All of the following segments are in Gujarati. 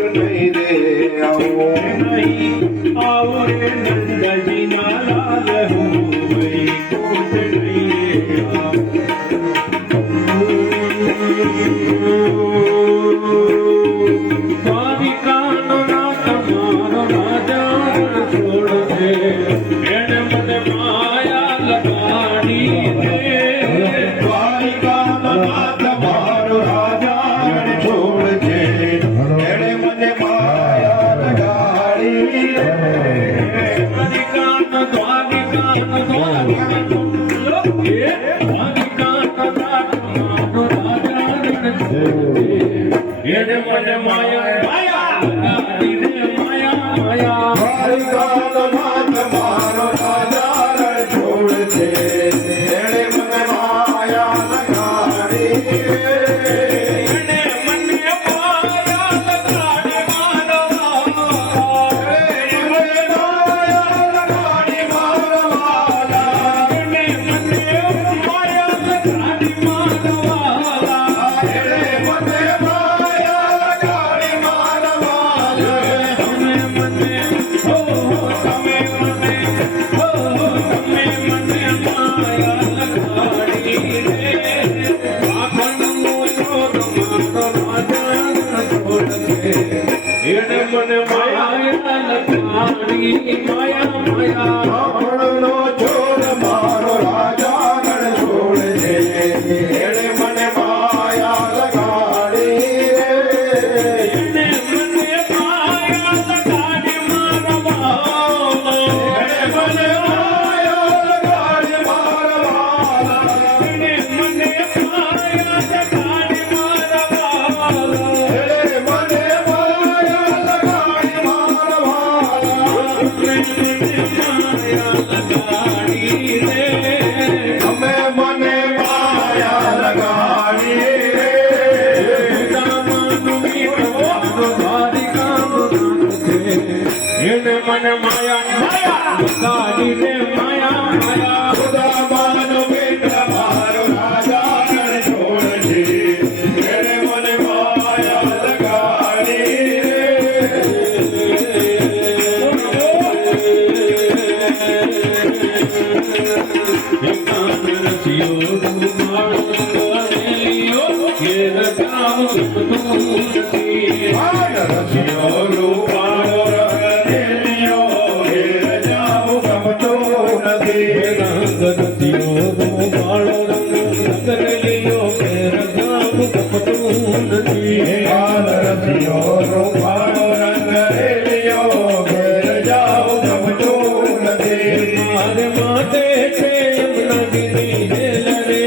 नहीं रे आओ नहीं आओ रे नंदजी ना लाल हो वही कोट नहीं रे आओ द्वारिकानो नाथ मारो राजा छोड़ दे एने मन माया लगाड़ी दे द्वारिकानो नाथ मारो राजा छोड़ दे एने मन माया लगाड़ी दे द्वारिकानो द्वारिकानो द्वारिकानो ये द्वारिकानो नाथ मारो राजा छोड़ दे एने मन माया माया लगाड़ी दे माया माया द्वारिकानो नाथ मारो राजा छोड़ दे एने मन माया लगाड़ी दे एने मन माया लगाड़ी मारो एने मन माया लगाड़ी मारो તમે મને હો તમે મને હો તમે મને માયા લગાડી રે આખંડનો છોડ મારો રાજા છોડ દે એને મને માયા લગાડી માયા માયા આપણો છોડ મારો રાજા છોડ દે એણે મને માયા લગાડી એને મને માયા લગાડી મારો મને માયા લગાડી મારા એને મને માયા લગાડી મારો મને માયા લગાડી મારા અમે મને માયા લગાડી એને મને માયા માયા લગાડી રે માયા માયા ખુદાબાનો મિત્ર મારો રાજા છોડ દે એણે મને માયા લગાડી રસિયો રૂપાળો રંગેલિયો ઘેર જાઉં ગમતું નથી રસિયો રૂપાળો રંગેલિયો ઘેર જાઉં ગમતું નથી મારે માટે છે યમુનાજીની હેલ રે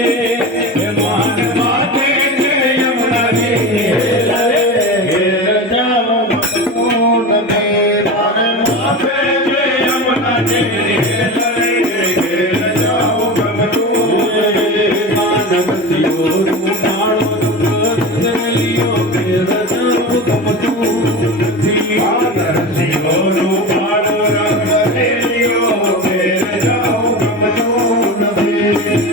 મારે માટે છે યમુનાજીની હેલ રે ઘેર જાઉં ગમતું નથી મારે માટે છે યમુનાજીની હેલ રે ઘેર જાઉં ગમતું નથી રસિયો રૂપાળો રંગેલિયો ઘેર જાઉં ગમતું નથી રસિયો રૂપાળો રંગેલિયો ઘેર જાઉં ગમતું નથી